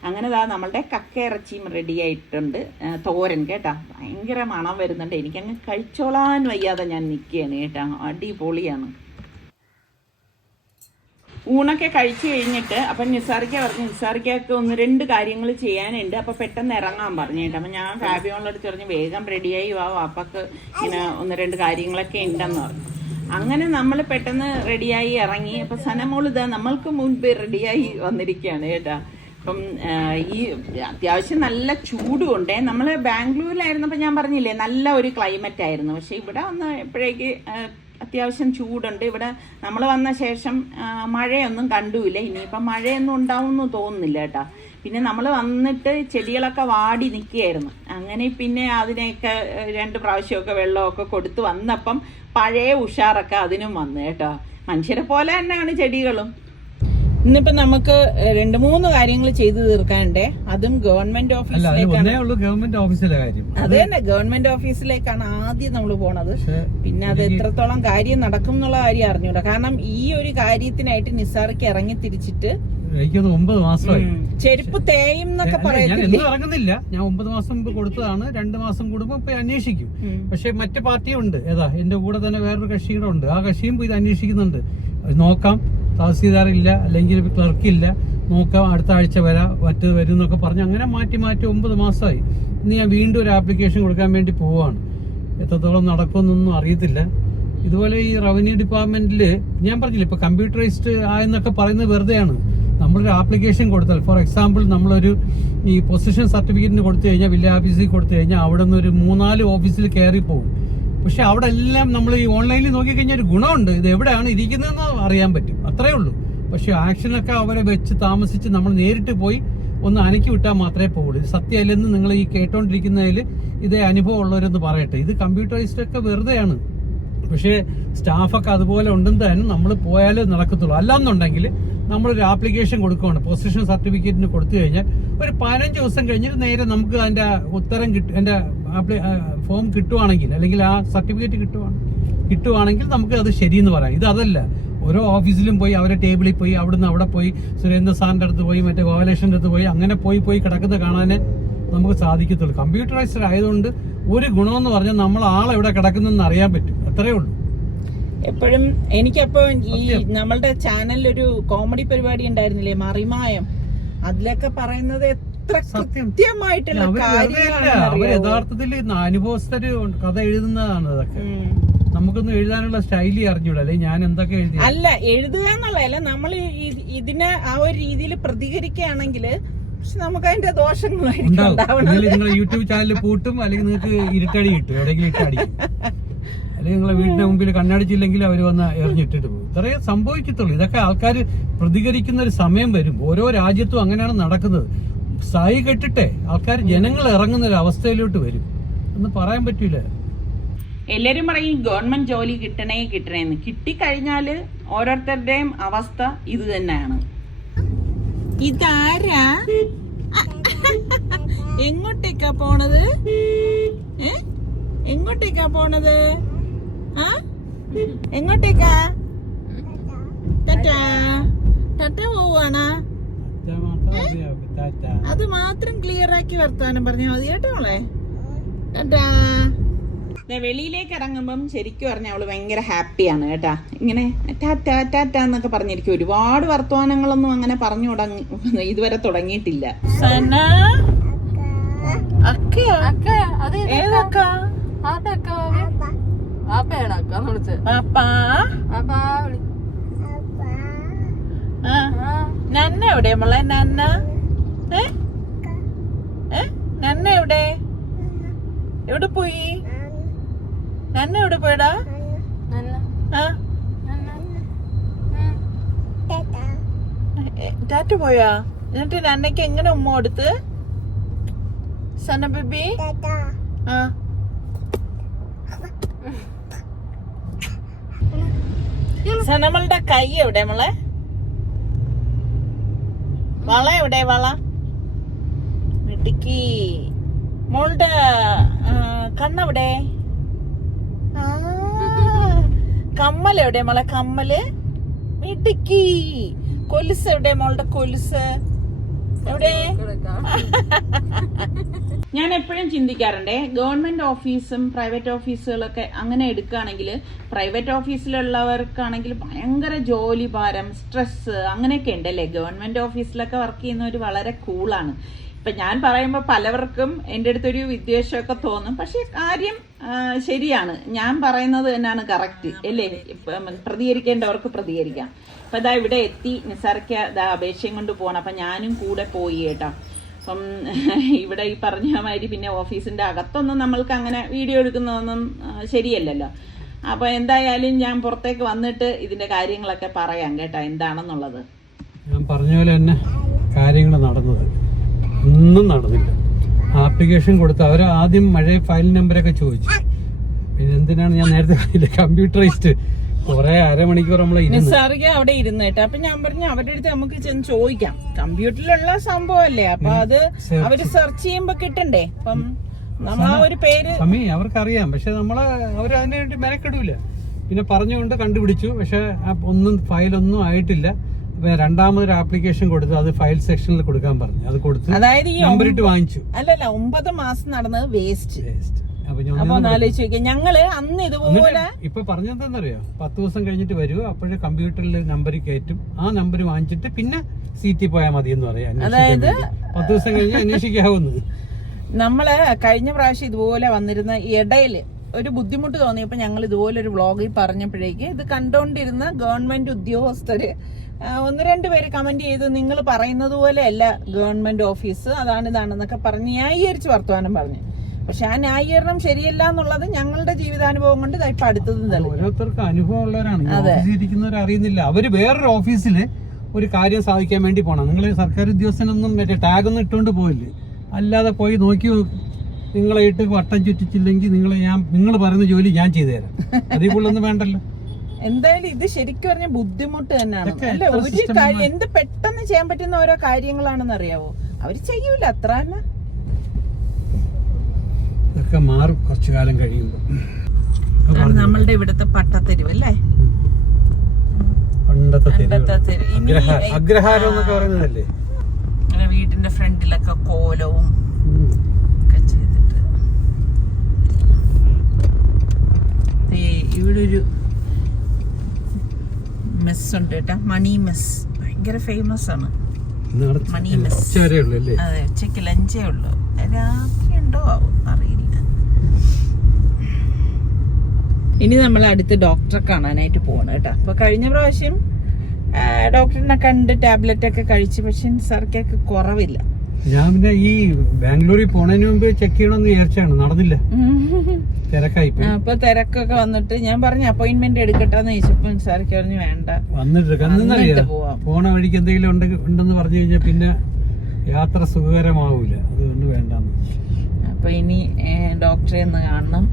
Speaker 1: അങ്ങനെ ദാ നമ്മളുടെ കക്ക ഇറച്ചിയും റെഡി ആയിട്ടുണ്ട്. തോരൻ കേട്ടാ. ഭയങ്കര മണം വരുന്നുണ്ട്. എനിക്കങ്ങ് കഴിച്ചോളാൻ വയ്യാതെ ഞാൻ നിൽക്കുകയാണ് കേട്ടാ. അടിപൊളിയാണ്. ഊണൊക്കെ കഴിച്ചു കഴിഞ്ഞിട്ട് അപ്പം നിസാറിക്ക പറഞ്ഞു. നിസാറിക്കൊക്കെ ഒന്ന് രണ്ട് കാര്യങ്ങൾ ചെയ്യാനുണ്ട്. അപ്പം പെട്ടെന്ന് ഇറങ്ങാൻ പറഞ്ഞു കേട്ടോ. അപ്പം ഞാൻ ഫാബിയോളോട് പറഞ്ഞു വേഗം റെഡിയായി വാ വാപ്പക്ക് ഇങ്ങനെ ഒന്ന് രണ്ട് കാര്യങ്ങളൊക്കെ ഉണ്ടെന്ന് പറഞ്ഞു. അങ്ങനെ നമ്മൾ പെട്ടെന്ന് റെഡിയായി ഇറങ്ങി. അപ്പം സനമോൾ ഇതാ നമ്മൾക്ക് മുൻപ് റെഡിയായി വന്നിരിക്കുകയാണ് കേട്ടോ. അപ്പം ഈ അത്യാവശ്യം നല്ല ചൂടുണ്ടേ. നമ്മൾ ബാംഗ്ലൂരിലായിരുന്നപ്പോൾ ഞാൻ പറഞ്ഞില്ലേ നല്ല ഒരു ക്ലൈമറ്റ് ആയിരുന്നു. പക്ഷെ ഇവിടെ ഒന്ന് എപ്പോഴേക്ക് അത്യാവശ്യം ചൂടുണ്ട്. ഇവിടെ നമ്മൾ വന്ന ശേഷം മഴയൊന്നും കണ്ടുമില്ല ഇനിയിപ്പം മഴയൊന്നും ഉണ്ടാവുമെന്ന് തോന്നുന്നില്ല കേട്ടോ. പിന്നെ നമ്മൾ വന്നിട്ട് ചെടികളൊക്കെ വാടി നിൽക്കുകയായിരുന്നു. അങ്ങനെ പിന്നെ അതിനെയൊക്കെ രണ്ട് പ്രാവശ്യമൊക്കെ വെള്ളമൊക്കെ കൊടുത്ത് വന്നപ്പം പഴയ ഉഷാറൊക്കെ അതിനും വന്നു കേട്ടോ. മനുഷ്യരെ പോലെ തന്നെയാണ് ചെടികളും. ഇന്നിപ്പോ നമുക്ക് രണ്ട് മൂന്ന് കാര്യങ്ങൾ ചെയ്തു തീർക്കാണ്ടേ അതും ഗവൺമെന്റ് ഓഫീസിലേക്കാണ്.
Speaker 2: ഗവൺമെന്റ് ഓഫീസിലെ കാര്യം.
Speaker 1: അത് തന്നെ ഗവൺമെന്റ് ഓഫീസിലേക്കാണ് ആദ്യം നമ്മൾ പോണത്. പിന്നെ അത് എത്രത്തോളം കാര്യം നടക്കും എന്നുള്ള കാര്യം അറിഞ്ഞൂടാ. കാരണം ഈ ഒരു കാര്യത്തിനായിട്ട് നിസാർക്ക് ഇറങ്ങി തിരിച്ചിട്ട്
Speaker 2: എനിക്കത് ഒമ്പത് മാസമായി.
Speaker 1: ചെരുപ്പ് തേയും എന്നൊക്കെ
Speaker 2: പറയുന്നത് ഇറങ്ങുന്നില്ല. ഞാൻ ഒമ്പത് മാസം മുമ്പ് കൊടുത്തതാണ്. രണ്ട് മാസം കൂടുമ്പോ ഇപ്പൊ അന്വേഷിക്കും. പക്ഷെ മറ്റു പാർട്ടിയും ഉണ്ട് ഏതാ എന്റെ കൂടെ തന്നെ വേറൊരു കക്ഷി കൂടെ ഉണ്ട്. ആ കക്ഷിയും ഇത് അന്വേഷിക്കുന്നുണ്ട്. നോക്കാം. തഹസീൽദാർ ഇല്ല അല്ലെങ്കിൽ ക്ലർക്ക് ഇല്ല നോക്കാം അടുത്ത ആഴ്ച വരാം മറ്റത് വരും എന്നൊക്കെ പറഞ്ഞ് അങ്ങനെ മാറ്റി മാറ്റി ഒമ്പത് മാസമായി. ഇന്ന് ഞാൻ വീണ്ടും ഒരു ആപ്ലിക്കേഷൻ കൊടുക്കാൻ വേണ്ടി പോവാണ്. എത്രത്തോളം നടക്കുമെന്നൊന്നും അറിയത്തില്ല. ഇതുപോലെ ഈ റവന്യൂ ഡിപ്പാർട്ട്മെന്റിൽ ഞാൻ പറഞ്ഞില്ല ഇപ്പൊ കമ്പ്യൂട്ടറൈസ്ഡ് ആയെന്നൊക്കെ പറയുന്നത് വെറുതെയാണ്. നമ്മളൊരു ആപ്ലിക്കേഷൻ കൊടുത്താൽ ഫോർ എക്സാമ്പിൾ നമ്മളൊരു ഈ പൊസിഷൻ സർട്ടിഫിക്കറ്റിന് കൊടുത്തു കഴിഞ്ഞാൽ വില്ലേജ് ഓഫീസിൽ കൊടുത്തു കഴിഞ്ഞാൽ അവിടെ നിന്ന് ഒരു മൂന്നാൽ ഓഫീസിൽ കയറി പോകും. പക്ഷെ അവിടെ എല്ലാം നമ്മൾ ഈ ഓൺലൈനിൽ നോക്കിക്കഴിഞ്ഞാൽ ഒരു ഗുണമുണ്ട്. ഇത് എവിടെയാണ് ഇരിക്കുന്നതെന്ന് അറിയാൻ പറ്റും. അത്രേ ഉള്ളൂ. പക്ഷെ ആക്ഷനൊക്കെ അവരെ വെച്ച് താമസിച്ച് നമ്മൾ നേരിട്ട് പോയി ഒന്ന് അനക്കി വിട്ടാൽ മാത്രമേ പോകുള്ളൂ സത്യമല്ലെന്ന് നിങ്ങൾ ഈ കേട്ടോണ്ടിരിക്കുന്നതിൽ ഇതേ അനുഭവം ഉള്ളവരെന്ന് പറയട്ടെ. ഇത് കമ്പ്യൂട്ടറൈസ്ഡ് ഒക്കെ വെറുതെയാണ്. പക്ഷേ സ്റ്റാഫൊക്കെ അതുപോലെ ഉണ്ടെന്ന് തന്നെ നമ്മൾ പോയാലേ നടക്കത്തുള്ളൂ. അല്ലാന്നുണ്ടെങ്കിൽ നമ്മളൊരു ആപ്ലിക്കേഷൻ കൊടുക്കുകയാണ്. പൊസിഷൻ സർട്ടിഫിക്കറ്റിന് കൊടുത്തു കഴിഞ്ഞാൽ ഒരു പതിനഞ്ച് ദിവസം കഴിഞ്ഞിട്ട് നേരെ നമുക്ക് അതിന്റെ ഉത്തരം കിട്ടും ആപ്ലി ഫോം കിട്ടുവാണെങ്കിൽ അല്ലെങ്കിൽ ആ സർട്ടിഫിക്കറ്റ് കിട്ടുവാണെങ്കിൽ കിട്ടുവാണെങ്കിൽ നമുക്ക് അത് ശരിയെന്ന് പറയാം. ഇത് അതല്ല. ഓരോ ഓഫീസിലും പോയി അവരെ ടേബിളിൽ പോയി അവിടുന്ന് അവിടെ പോയി സുരേന്ദ്ര സാറിന്റെ അടുത്ത് പോയി മറ്റേ ഗോപാലേഷന്റെ അടുത്ത് പോയി അങ്ങനെ പോയി പോയി കിടക്കുന്നത് കാണാൻ നമുക്ക് സാധിക്കത്തുള്ളൂ. കമ്പ്യൂട്ടറൈസ്ഡ് ആയതുകൊണ്ട് ഒരു ഗുണമെന്ന് പറഞ്ഞാൽ നമ്മൾ ആളെവിടെ കിടക്കുന്നെന്ന് അറിയാൻ പറ്റും. അത്രേ ഉള്ളൂ.
Speaker 1: എപ്പോഴും എനിക്കപ്പോ ഈ നമ്മളുടെ ചാനലിൽ ഒരു കോമഡി പരിപാടി ഉണ്ടായിരുന്നില്ലേ? മറിമായം. അതിലൊക്കെ പറയുന്നത് എത്ര. കൃത്യമായിട്ടുള്ള
Speaker 2: അവർ യഥാർത്ഥത്തിൽ അനുഭവസ്ഥര് കഥ എഴുതുന്നതാണ് ഇതൊക്കെ
Speaker 1: ഉം.
Speaker 2: നമുക്കൊന്നും എഴുതാനുള്ള സ്റ്റൈലി അറിഞ്ഞൂടാ അല്ലെ? ഞാൻ എന്തൊക്കെ എഴുതി?
Speaker 1: അല്ല എഴുതുക എന്നുള്ളതല്ല നമ്മൾ ഇതിനെ ആ ഒരു രീതിയിൽ പ്രതികരിക്കുകയാണെങ്കിൽ നമുക്ക് അതിന്റെ ദോഷങ്ങളായിരിക്കും
Speaker 2: ഉണ്ടാവും. നിങ്ങൾ നിങ്ങളെ യൂട്യൂബ് ചാനൽ പൂട്ടും അല്ലെങ്കിൽ നിങ്ങൾക്ക് ഇരുട്ടടി കിട്ടും എവിടെയെങ്കിലും ഇട്ടടി അല്ലെങ്കിൽ നിങ്ങളെ വീടിന്റെ മുമ്പിൽ കണ്ണടിച്ചില്ലെങ്കിൽ അവർ വന്ന് എറിഞ്ഞിട്ടിട്ട് പോകും. ഇത്രയേ സംഭവിക്കത്തുള്ളൂ. ഇതൊക്കെ ആൾക്കാർ പ്രതികരിക്കുന്ന ഒരു സമയം വരും. ഓരോ രാജ്യത്തും അങ്ങനെയാണ് നടക്കുന്നത്. സായി കെട്ടിട്ടെ ആൾക്കാർ ജനങ്ങൾ ഇറങ്ങുന്ന ഒരു അവസ്ഥയിലോട്ട് വരും. എന്ന് പറയാൻ പറ്റൂല.
Speaker 1: എല്ലാരും പറയും ഗവൺമെന്റ് ജോലി കിട്ടണേ കിട്ടണേന്ന്. കിട്ടിക്കഴിഞ്ഞാൽ ഓരോരുത്തരുടെയും അവസ്ഥ ഇത് തന്നെയാണ്. ഇതാരാ? എങ്ങോട്ടേക്കാ പോണത്? ഏ? എങ്ങോട്ടേക്കാ പോണത്? ആ? എങ്ങോട്ടേക്കാ? ടാറ്റാ. ടാറ്റ പോവാണാ അത് മാത്രം ക്ലിയർ ആക്കി വർത്താനം പറഞ്ഞാൽ മതി കേട്ടോ മോളെ. ടാറ്റാ. വെളിയിലേക്ക് ഇറങ്ങുമ്പം ശരിക്കും പറഞ്ഞാൽ അവൾ ഭയങ്കര ഹാപ്പിയാണ് കേട്ടാ. ഇങ്ങനെ ടാറ്റ ടാറ്റ എന്നൊക്കെ പറഞ്ഞിരിക്കും. ഒരുപാട് വർത്തമാനങ്ങളൊന്നും അങ്ങനെ പറഞ്ഞു തുടങ്ങി ഇതുവരെ തുടങ്ങിയിട്ടില്ല. നന്ന എവിടെ മോളെ? നന്ന? ഏ? നന്ന എവിടെ? എവിടെ പോയി? നന്ന എവിടെ പോയടാ?
Speaker 3: നന്ന.
Speaker 1: ആ?
Speaker 3: നന്ന ഉം.
Speaker 1: ഏ, ടാറ്റ പോയാ? എന്നിട്ട് നന്നയ്ക്ക് എങ്ങനെ ഉമ്മ കൊടുത്ത്? സന ബേബി? ആ. സനമളുടെ കൈ എവിടെ മോളെ? വള എവിടെ വള? മിടുക്കി. മോളുടെ കണ്ണെവിടെ ആ, കമ്മൽ എവിടെ മോളെ? കമ്മൽ? മിടുക്കി കൊലുസ് എവിടെ മോളുടെ കൊലുസ്? എവിടെ? ഞാൻ എപ്പോഴും ചിന്തിക്കാറുണ്ട് ഗവൺമെന്റ് ഓഫീസും പ്രൈവറ്റ് ഓഫീസുകളൊക്കെ അങ്ങനെ എടുക്കുകയാണെങ്കിൽ പ്രൈവറ്റ് ഓഫീസിലുള്ളവർക്കാണെങ്കിൽ ഭയങ്കര ജോലി ഭാരം സ്ട്രെസ് അങ്ങനെയൊക്കെ ഉണ്ടല്ലേ? ഗവൺമെന്റ് ഓഫീസിലൊക്കെ വർക്ക് ചെയ്യുന്നവർ വളരെ കൂളാണ് ഇപ്പൊ ഞാൻ പറയുമ്പോൾ പലവർക്കും എന്റെ അടുത്തൊരു വിദ്വേഷമൊക്കെ തോന്നും. പക്ഷെ കാര്യം ശരിയാണ്. ഞാൻ പറയുന്നത് തന്നെയാണ് കറക്റ്റ് അല്ലേ? പ്രതികരിക്കേണ്ടവർക്ക് പ്രതികരിക്കാം. അപ്പൊ ഇതാ ഇവിടെ എത്തി നിസാർക്ക് ഇതാ അപേക്ഷയും കൊണ്ട് പോകണം അപ്പൊ ഞാനും കൂടെ പോയി കേട്ടോ. അപ്പം ഇവിടെ ഈ പറഞ്ഞ മാതിരി പിന്നെ ഓഫീസിന്റെ അകത്തൊന്നും നമ്മൾക്ക് അങ്ങനെ വീഡിയോ എടുക്കുന്നതൊന്നും ശരിയല്ലല്ലോ. അപ്പൊ എന്തായാലും ഞാൻ പുറത്തേക്ക് വന്നിട്ട് ഇതിന്റെ കാര്യങ്ങളൊക്കെ പറയാം കേട്ടോ. എന്താണെന്നുള്ളത്?
Speaker 2: ഞാൻ പറഞ്ഞ പോലെ തന്നെ കാര്യങ്ങൾ നടന്നത്. ഒന്നും നടന്നില്ല. ആപ്ലിക്കേഷൻ കൊടുത്ത് അവർ ആദ്യം മഴ ഫയൽ നമ്പരൊക്കെ ചോദിച്ചു. പിന്നെ എന്തിനാണ് ഞാൻ നേരത്തെ പറഞ്ഞില്ല? കമ്പ്യൂട്ടറൈസ്ഡ് കുറെ അരമണിക്കൂർ നമ്മൾ
Speaker 1: നിസ്സാറിക അവിടെ ഇരുന്ന് കേട്ടോ. അപ്പൊ ഞാൻ പറഞ്ഞു അവരുടെ അടുത്ത് നമുക്ക് ചെന്ന് ചോദിക്കാം. കമ്പ്യൂട്ടറിലുള്ള സംഭവല്ലേ അപ്പൊ അത് അവർ സെർച്ച് ചെയ്യുമ്പോ കിട്ടണ്ടേ? അപ്പം നമ്മൾ ആ ഒരു പേര്
Speaker 2: സമി അവർക്കറിയാം. പക്ഷെ നമ്മളെ അവർ അതിനു വേണ്ടി മെനക്കെടൂല. പിന്നെ പറഞ്ഞുകൊണ്ട് കണ്ടുപിടിച്ചു. പക്ഷെ ഒന്നും ഫയലൊന്നും ആയിട്ടില്ല. രണ്ടാമതൊരു ആപ്ലിക്കേഷൻ കൊടുത്ത് അത് ഫയൽ സെക്ഷനിൽ കൊടുക്കാൻ പറഞ്ഞു. അത് കൊടുത്ത്
Speaker 1: അതായത് ഈ
Speaker 2: നമ്പർ ഇട്ട് വാങ്ങിച്ചു.
Speaker 1: അല്ലല്ല ഒമ്പത് മാസം നടന്നത് വേസ്റ്റ്
Speaker 2: വേസ്റ്റ് അപ്പൊ
Speaker 1: ആലോചിച്ച് ഞങ്ങൾ അന്ന് ഇതുപോലെ
Speaker 2: ഇപ്പൊ പറഞ്ഞെന്താന്നറിയോ പത്ത് ദിവസം കഴിഞ്ഞിട്ട് വരൂ. അപ്പോഴേ കമ്പ്യൂട്ടറിൽ നമ്പർ കയറ്റും. ആ നമ്പർ വാങ്ങിച്ചിട്ട് പിന്നെ സീറ്റിൽ പോയാൽ മതി എന്ന് പറയാം. അതായത്. പത്ത് ദിവസം കഴിഞ്ഞ് അന്വേഷിക്കാവുന്നത്
Speaker 1: നമ്മൾ കഴിഞ്ഞ പ്രാവശ്യം ഇതുപോലെ വന്നിരുന്ന ഇടയിൽ ഒരു ബുദ്ധിമുട്ട് തോന്നിയപ്പോ ഞങ്ങൾ ഇതുപോലെ ഒരു വ്ളോഗിൽ പറഞ്ഞപ്പോഴേക്ക് ഇത് കണ്ടോണ്ടിരുന്ന ഗവൺമെന്റ് ഉദ്യോഗസ്ഥര് ഒന്ന് രണ്ട് പേര് കമന്റ് ചെയ്ത് നിങ്ങൾ പറയുന്നത് പോലെ അല്ല ഗവൺമെന്റ് ഓഫീസ് അതാണ് ഇതാണെന്നൊക്കെ പറഞ്ഞ് ന്യായീകരിച്ച് വർത്തമാനം പറഞ്ഞു. പക്ഷെ ആ ന്യായീകരണം ശരിയല്ല എന്നുള്ളത് ഞങ്ങളുടെ ജീവിതാനുഭവം കൊണ്ട് ഇപ്പൊ അടുത്തത്
Speaker 2: ഓരോരുത്തർക്ക് അനുഭവം ഉള്ളവരാണ് അറിയുന്നില്ല. അവർ വേറൊരു ഓഫീസിൽ ഒരു കാര്യം സാധിക്കാൻ വേണ്ടി പോണം. നിങ്ങൾ സർക്കാർ ഉദ്യോഗസ്ഥനൊന്നും മറ്റേ ടാഗ് ഒന്നും ഇട്ടുകൊണ്ട് പോയില്ലേ അല്ലാതെ പോയി നോക്കി നോക്ക്. നിങ്ങളെ ഇട്ട് വട്ടം ചുറ്റിച്ചില്ലെങ്കിൽ നിങ്ങളെ ഞാൻ നിങ്ങൾ പറയുന്ന ജോലി ഞാൻ ചെയ്തു തരാം. അതേപോലെ ഒന്നും വേണ്ടല്ലോ.
Speaker 1: എന്തായാലും ഇത് ശരിക്കും പറഞ്ഞ ബുദ്ധിമുട്ട് തന്നെയാണ്. അല്ല? ഒരു കാര്യം എന്ത് പെട്ടെന്ന് ചെയ്യാൻ പറ്റുന്ന ഓരോ കാര്യങ്ങളാണെന്ന് അറിയാവോ അവർ ചെയ്യൂല അത്ര തന്നെ.
Speaker 2: ഇതൊക്കെ മാറും. കുറച്ചു കാലം കഴിയുമ്പോൾ
Speaker 1: നമ്മളുടെ ഇവിടുത്തെ പട്ടത്തെരുവ് അല്ലേ? വീടിന്റെ ഫ്രണ്ടിലൊക്കെ കോലവും. ഒക്കെ ചെയ്തിട്ട്. ഇവിടെ ഒരു മെസ് ഉണ്ട് കേട്ടാ. മണി മെസ് ഭയങ്കര ഫേമസ് ആണ്. മണി മെസ്. അതെ ഉച്ചയ്ക്ക് ലഞ്ചേ ഉള്ളു. രാത്രി ഉണ്ടോ ആവും അറിയില്ല ഇനി നമ്മൾ അടുത്ത് ഡോക്ടറെ കാണാനായിട്ട് പോകണം കേട്ടോ. അപ്പൊ കഴിഞ്ഞ പ്രാവശ്യം ഡോക്ടറിനെ കണ്ട് ടാബ്ലറ്റ് ഒക്കെ കഴിച്ചു പക്ഷെ സർക്കൊക്കെ കുറവില്ല.
Speaker 2: ഞാൻ പിന്നെ ഈ ബാംഗ്ലൂരിൽ പോണതിന് മുമ്പ് ചെക്ക് ചെയ്യണമെന്ന് വിചാരിച്ചാണ്. നടന്നില്ല. തിരക്കായി
Speaker 1: അപ്പൊ തിരക്കൊക്കെ വന്നിട്ട് ഞാൻ പറഞ്ഞു അപ്പോയിന്റ്മെന്റ് എടുക്കട്ടെന്ന് ചോദിച്ചപ്പോ സാർക്ക് പറഞ്ഞു വേണ്ട.
Speaker 2: വന്നിട്ട് പോണ വഴിക്ക് എന്തെങ്കിലും ഉണ്ടെന്ന് പറഞ്ഞു കഴിഞ്ഞാൽ പിന്നെ യാത്ര സുഖകരമാവൂല. അതുകൊണ്ട് വേണ്ട
Speaker 1: അപ്പൊ ഇനി ഡോക്ടറെ ഒന്ന് കാണണം.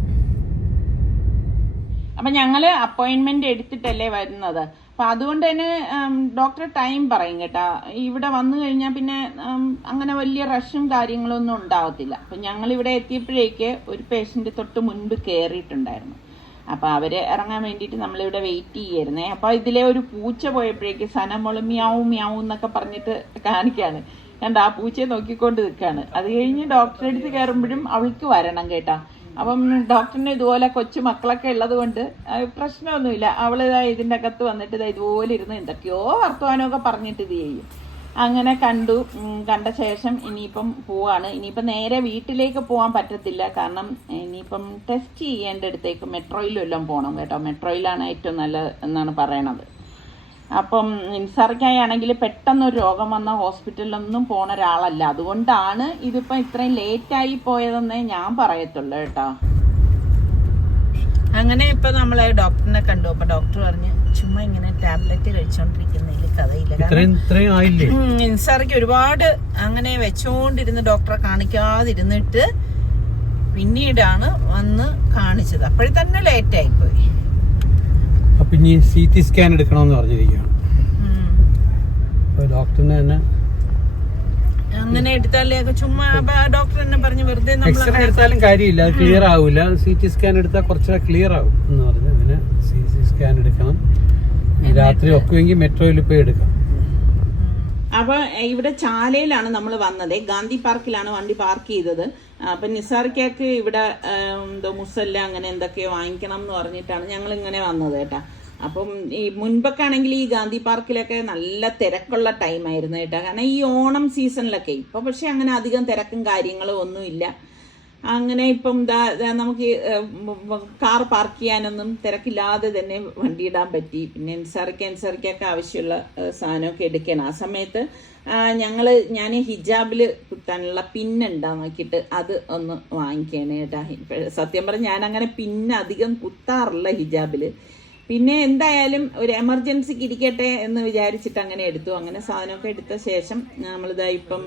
Speaker 1: അപ്പൊ ഞങ്ങൾ അപ്പോയിന്റ്മെന്റ് എടുത്തിട്ടല്ലേ വരുന്നത്? അപ്പൊ അതുകൊണ്ട് തന്നെ ഡോക്ടർ ടൈം പറയും കേട്ടാ. ഇവിടെ വന്നു കഴിഞ്ഞാൽ പിന്നെ അങ്ങനെ വലിയ റഷും കാര്യങ്ങളൊന്നും ഉണ്ടാവത്തില്ല. അപ്പൊ ഞങ്ങൾ ഇവിടെ എത്തിയപ്പോഴേക്ക് ഒരു പേഷ്യന്റ് തൊട്ട് മുൻപ് കയറിയിട്ടുണ്ടായിരുന്നു അപ്പൊ അവർ ഇറങ്ങാൻ വേണ്ടിയിട്ട് നമ്മളിവിടെ വെയിറ്റ് ചെയ്യായിരുന്നേ അപ്പൊ ഇതിലെ ഒരു പൂച്ച പോയപ്പോഴേക്ക് സനമോൾ മ്യാവും മ്യാവും എന്നൊക്കെ പറഞ്ഞിട്ട് കാണിക്കാണ്. കണ്ട ആ പൂച്ചയെ നോക്കിക്കൊണ്ട് നിൽക്കാണ്. അത് കഴിഞ്ഞ് ഡോക്ടറെ അടുത്ത് കയറുമ്പോഴും അവൾക്ക് വരണം കേട്ടാ. അപ്പം ഡോക്ടറിന് ഇതുപോലെ കൊച്ചു മക്കളൊക്കെ ഉള്ളത് കൊണ്ട് പ്രശ്നമൊന്നുമില്ല. അവൾ ഇതാ ഇതിന്റെ അകത്ത് വന്നിട്ട് ഇതാ ഇതുപോലെ ഇരുന്ന് എന്തൊക്കെയോ വർത്തമാനമൊക്കെ പറഞ്ഞിട്ട് ഇത് ചെയ്യും. അങ്ങനെ കണ്ടു കണ്ട ശേഷം ഇനിയിപ്പം പോവാണ്. ഇനിയിപ്പം നേരെ വീട്ടിലേക്ക് പോകാൻ പറ്റത്തില്ല. കാരണം ഇനിയിപ്പം ടെസ്റ്റ് ചെയ്യേണ്ട അടുത്തേക്ക് മെട്രോയിലെല്ലാം പോകണം കേട്ടോ. മെട്രോയിലാണ് ഏറ്റവും നല്ലത് എന്നാണ് പറയണത്. അപ്പം നിൻസാർക്കായി ആണെങ്കിൽ പെട്ടെന്ന് ഒരു രോഗം വന്ന ഹോസ്പിറ്റലിലൊന്നും പോണ ഒരാളല്ല. അതുകൊണ്ടാണ് ഇതിപ്പം ഇത്രയും ലേറ്റായി പോയതെന്നേ ഞാൻ പറയത്തുള്ളൂ കേട്ടോ. അങ്ങനെ ഇപ്പൊ നമ്മൾ ഡോക്ടറിനെ കണ്ടു. അപ്പൊ ഡോക്ടർ പറഞ്ഞു ചുമ്മാ ഇങ്ങനെ ടാബ്ലറ്റ് കഴിച്ചോണ്ടിരിക്കുന്നതിൽ കഥയില്ല. ഉം, ഒരുപാട് അങ്ങനെ വെച്ചോണ്ടിരുന്ന് ഡോക്ടറെ കാണിക്കാതിരുന്നിട്ട് പിന്നീടാണ് വന്ന് കാണിച്ചത്. അപ്പോഴത്തന്നെ ലേറ്റ് ആയിപ്പോയി.
Speaker 2: അപ്പൊ ഇനി സി ടി സ്കാൻ എടുക്കണമെന്ന് പറഞ്ഞിരിക്കുകയാണ്.
Speaker 1: അപ്പോൾ
Speaker 2: അപ്പൊ ഡോക്ടറിന് തന്നെ
Speaker 1: അങ്ങനെ എടുത്താലേ ചുമ്മാ ഡോക്ടർ തന്നെ പറഞ്ഞു വെറുതെ
Speaker 2: എക്സ്റേ എടുത്താലും കാര്യമില്ല അത് ക്ലിയർ ആവില്ല സി ടി സ്കാൻ എടുത്താൽ കുറച്ചുകൂടെ ക്ലിയർ ആവും എന്ന് പറഞ്ഞു അങ്ങനെ സി ടി സ്കാൻ എടുക്കണം. രാത്രി ഒക്കുമെങ്കിൽ മെട്രോയിൽ പോയി എടുക്കാം.
Speaker 1: അപ്പൊ ഇവിടെ ചാലയിലാണ് നമ്മൾ വന്നത്. ഗാന്ധി പാർക്കിലാണ് വണ്ടി പാർക്ക് ചെയ്തത്. അപ്പൊ നിസാർക്കാക്ക് ഇവിടെ എന്തോ മുസല്ല അങ്ങനെ എന്തൊക്കെയോ വാങ്ങിക്കണം എന്ന് പറഞ്ഞിട്ടാണ് ഞങ്ങൾ ഇങ്ങനെ വന്നത് കേട്ടാ. അപ്പം ഈ മുൻപൊക്കെ ആണെങ്കിൽ ഈ ഗാന്ധി പാർക്കിലൊക്കെ നല്ല തിരക്കുള്ള ടൈമായിരുന്നു കേട്ടോ. കാരണം ഈ ഓണം സീസണിലൊക്കെ ഇപ്പം പക്ഷേ അങ്ങനെ അധികം തിരക്കും കാര്യങ്ങളും ഒന്നുമില്ല. അങ്ങനെ ഇപ്പം നമുക്ക് കാർ പാർക്ക് ചെയ്യാനൊന്നും തിരക്കില്ലാതെ തന്നെ വണ്ടി ഇടാൻ പറ്റി. പിന്നെ എൻസാർക്ക് എൻസാർക്കൊക്കെ ആവശ്യമുള്ള സാധനമൊക്കെ എടുക്കണം ആ സമയത്ത് ഞങ്ങൾ ഞാൻ ഹിജാബിൽ കുത്താനുള്ള പിന്നുണ്ടാ നോക്കിയിട്ട് അത് ഒന്ന് വാങ്ങിക്കണേ കേട്ടാ. സത്യം പറഞ്ഞാൽ ഞാൻ അങ്ങനെ പിന്നെ അധികം കുത്താറില്ല ഹിജാബിൽ പിന്നെ എന്തായാലും ഒരു എമർജൻസിക്ക് ഇരിക്കട്ടെ എന്ന് വിചാരിച്ചിട്ട് അങ്ങനെ എടുത്തു. അങ്ങനെ സാധനമൊക്കെ എടുത്ത ശേഷം നമ്മളിതാ ഇപ്പം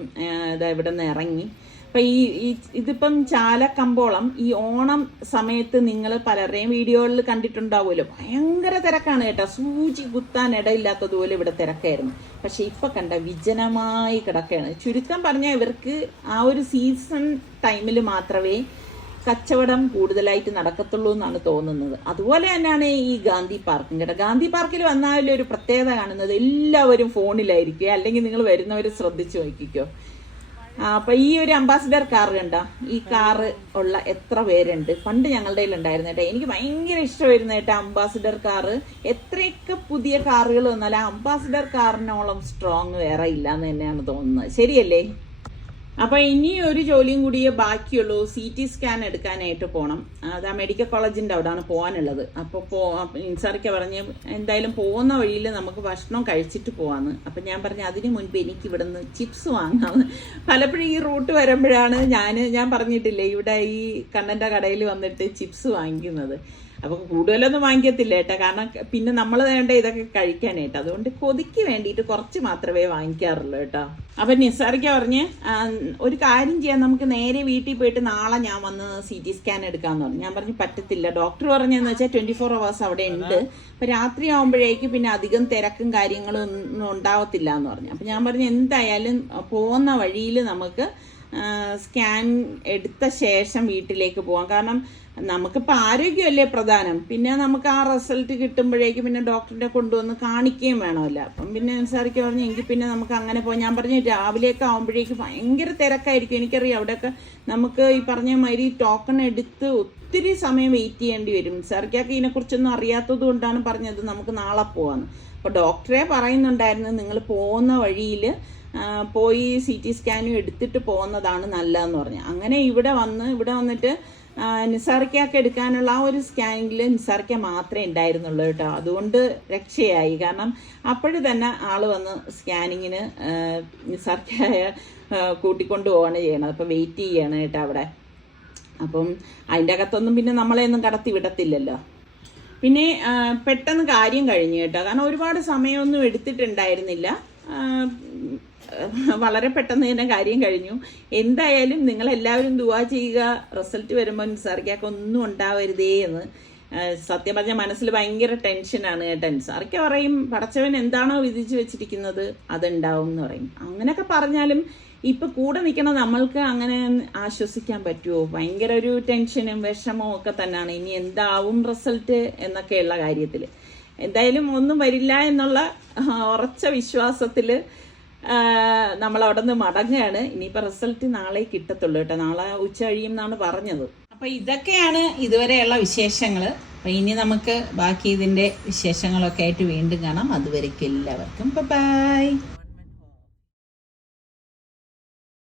Speaker 1: ഇതാ ഇവിടെ നിന്ന് ഇറങ്ങി. അപ്പൊ ഈ ഇതിപ്പം ചാലക്കമ്പോളം ഈ ഓണം സമയത്ത് നിങ്ങൾ പലരുടെയും വീഡിയോകളിൽ കണ്ടിട്ടുണ്ടാവുമല്ലോ. ഭയങ്കര തിരക്കാണ് കേട്ടോ. സൂചി കുത്താൻ ഇടയില്ലാത്തതുപോലെ ഇവിടെ തിരക്കായിരുന്നു. പക്ഷെ ഇപ്പൊ കണ്ട വിജനമായി കിടക്കുകയാണ്. ചുരുക്കം പറഞ്ഞാൽ ഇവർക്ക് ആ ഒരു സീസൺ ടൈമിൽ മാത്രമേ കച്ചവടം കൂടുതലായിട്ട് നടക്കത്തുള്ളൂ എന്നാണ് തോന്നുന്നത്. അതുപോലെ തന്നെയാണ് ഈ ഗാന്ധി പാർക്കും കേട്ടോ. ഗാന്ധി പാർക്കിൽ വന്നാലും ഒരു പ്രത്യേകത കാണുന്നത് എല്ലാവരും ഫോണിലായിരിക്കും അല്ലെങ്കിൽ നിങ്ങൾ വരുന്നവർ ശ്രദ്ധിച്ചു നോക്കിക്കോ. അപ്പൊ ഈ ഒരു അംബാസിഡർ കാർ കണ്ടോ ഈ കാറ് ഉള്ള എത്ര പേരുണ്ട്? പണ്ട് ഞങ്ങളുടെ ഉണ്ടായിരുന്നു കേട്ടോ. എനിക്ക് ഭയങ്കര ഇഷ്ടമായിരുന്നു കേട്ടോ അംബാസിഡർ കാറ് എത്രയൊക്കെ പുതിയ കാറുകൾ വന്നാലും അംബാസിഡർ കാറിനോളം സ്ട്രോങ് വേറെ ഇല്ല എന്ന് തന്നെയാണ് തോന്നുന്നത്. ശരിയല്ലേ? അപ്പൊ ഇനി ഒരു ജോലിയും കൂടിയേ ബാക്കിയുള്ളൂ. സി ടി സ്കാൻ എടുക്കാനായിട്ട് പോകണം അത് ആ മെഡിക്കൽ കോളേജിന്റെ അവിടെയാണ് പോകാനുള്ളത് അപ്പോൾ പോ ഇൻസാറിക്ക പറഞ്ഞ് എന്തായാലും പോകുന്ന വഴിയിൽ നമുക്ക് ഭക്ഷണം കഴിച്ചിട്ട് പോവാന്ന്. അപ്പൊ ഞാൻ പറഞ്ഞു അതിന് മുൻപ് എനിക്ക് ഇവിടുന്ന് ചിപ്സ് വാങ്ങാമെന്ന് പലപ്പോഴും ഈ റൂട്ട് വരുമ്പോഴാണ് ഞാൻ ഞാൻ പറഞ്ഞിട്ടില്ലേ ഇവിടെ ഈ കണ്ണന്റെ കടയിൽ വന്നിട്ട് ചിപ്സ് വാങ്ങിക്കുന്നത്. അപ്പൊ കൂടുതലൊന്നും വാങ്ങിക്കത്തില്ല കേട്ടോ കാരണം പിന്നെ നമ്മൾ വേണ്ട ഇതൊക്കെ കഴിക്കാനായിട്ട്. അതുകൊണ്ട് കൊതിക്ക് വേണ്ടിയിട്ട് കുറച്ച് മാത്രമേ വാങ്ങിക്കാറുള്ളൂ കേട്ടോ അപ്പൊ നിസാറിക്ക പറഞ്ഞ് ഒരു കാര്യം ചെയ്യാം. നമുക്ക് നേരെ വീട്ടിൽ പോയിട്ട് നാളെ ഞാൻ വന്ന് സി ടി സ്കാൻ എടുക്കാന്ന് പറഞ്ഞു. ഞാൻ പറഞ്ഞു പറ്റത്തില്ല. ഡോക്ടർ പറഞ്ഞെന്ന് വെച്ചാൽ ട്വന്റി ഫോർ അവേഴ്സ് അവിടെ ഉണ്ട്. അപ്പൊ രാത്രി ആകുമ്പോഴേക്ക് പിന്നെ അധികം തിരക്കും കാര്യങ്ങളും ഒന്നും ഉണ്ടാവത്തില്ല എന്ന് പറഞ്ഞു. അപ്പൊ ഞാൻ പറഞ്ഞു എന്തായാലും പോകുന്ന വഴിയിൽ നമുക്ക് സ്കാൻ എടുത്ത ശേഷം വീട്ടിലേക്ക് പോകാം കാരണം നമുക്കിപ്പോൾ ആരോഗ്യമല്ലേ പ്രധാനം? പിന്നെ നമുക്ക് ആ റിസൾട്ട് കിട്ടുമ്പോഴേക്കും പിന്നെ ഡോക്ടറിനെ കൊണ്ടുവന്ന് കാണിക്കുകയും വേണമല്ലോ. അപ്പം പിന്നെ സാറിക്ക് പറഞ്ഞു എങ്കിൽ പിന്നെ നമുക്ക് അങ്ങനെ പോകാം ഞാൻ പറഞ്ഞു രാവിലെയൊക്കെ ആകുമ്പോഴേക്ക് ഭയങ്കര തിരക്കായിരിക്കും. എനിക്കറിയാം അവിടെയൊക്കെ നമുക്ക് ഈ പറഞ്ഞ മാതിരി ടോക്കൺ എടുത്ത് ഒത്തിരി സമയം വെയിറ്റ് ചെയ്യേണ്ടി വരും. സാറിക്കൊക്കെ ഇതിനെക്കുറിച്ചൊന്നും അറിയാത്തത് കൊണ്ടാണ് പറഞ്ഞത് നമുക്ക് നാളെ പോകാമെന്ന് അപ്പോൾ ഡോക്ടറെ പറയുന്നുണ്ടായിരുന്നു നിങ്ങൾ പോകുന്ന വഴിയിൽ പോയി സി ടി സ്കാനും എടുത്തിട്ട് പോകുന്നതാണ് നല്ലതെന്ന് പറഞ്ഞു. അങ്ങനെ ഇവിടെ വന്ന് ഇവിടെ വന്നിട്ട് നിസാർക്കൊക്കെ എടുക്കാനുള്ള ആ ഒരു സ്കാനിങ്ങിൽ നിസാർക്ക മാത്രമേ ഉണ്ടായിരുന്നുള്ളൂ കേട്ടോ. അതുകൊണ്ട് രക്ഷയായി. കാരണം അപ്പോഴും തന്നെ ആൾ വന്ന് സ്കാനിങ്ങിന് നിസാർക്കായ കൂട്ടിക്കൊണ്ട് പോവാണ് ചെയ്യണത്. അപ്പം വെയിറ്റ് ചെയ്യാണ് കേട്ടോ അവിടെ. അപ്പം അതിന്റെ അകത്തൊന്നും പിന്നെ നമ്മളെയൊന്നും കടത്തി വിടത്തില്ലല്ലോ. പിന്നെ പെട്ടെന്ന് കാര്യം കഴിഞ്ഞു കേട്ടോ. കാരണം ഒരുപാട് സമയമൊന്നും എടുത്തിട്ടുണ്ടായിരുന്നില്ല. വളരെ പെട്ടെന്ന് തന്നെ കാര്യം കഴിഞ്ഞു. എന്തായാലും നിങ്ങൾ എല്ലാവരും ദുവാ ചെയ്യുക. റിസൾട്ട് വരുമ്പോൾ നിസാറിക്കൊക്കെ ഒന്നും ഉണ്ടാവരുതേ എന്ന്. സത്യം പറഞ്ഞാൽ മനസ്സിൽ ഭയങ്കര ടെൻഷനാണ് കേട്ടോ സാറിക്ക പറയും പടച്ചവൻ എന്താണോ വിധിച്ചു വെച്ചിരിക്കുന്നത് അതുണ്ടാവും എന്ന് പറയും. അങ്ങനെയൊക്കെ പറഞ്ഞാലും ഇപ്പൊ കൂടെ നിൽക്കണ നമ്മൾക്ക് അങ്ങനെ ആശ്വസിക്കാൻ പറ്റുമോ ഭയങ്കര ഒരു ടെൻഷനും വിഷമവും ഒക്കെ തന്നെയാണ് ഇനി എന്താവും റിസൾട്ട് എന്നൊക്കെയുള്ള കാര്യത്തിൽ എന്തായാലും ഒന്നും വരില്ല എന്നുള്ള ഉറച്ച വിശ്വാസത്തിൽ നമ്മൾ അവിടെ നിന്ന് മടങ്ങുകയാണ് ഇനിയിപ്പോൾ റിസൾട്ട് നാളെ കിട്ടത്തുള്ളൂ കേട്ടോ. നാളെ ഉച്ച കഴിയും എന്നാണ് പറഞ്ഞത്. അപ്പൊ ഇതൊക്കെയാണ് ഇതുവരെയുള്ള വിശേഷങ്ങൾ അപ്പൊ ഇനി നമുക്ക് ബാക്കി ഇതിന്റെ വിശേഷങ്ങളൊക്കെ ആയിട്ട് വീണ്ടും കാണാം. അതുവരേക്കും എല്ലാവർക്കും. ബൈ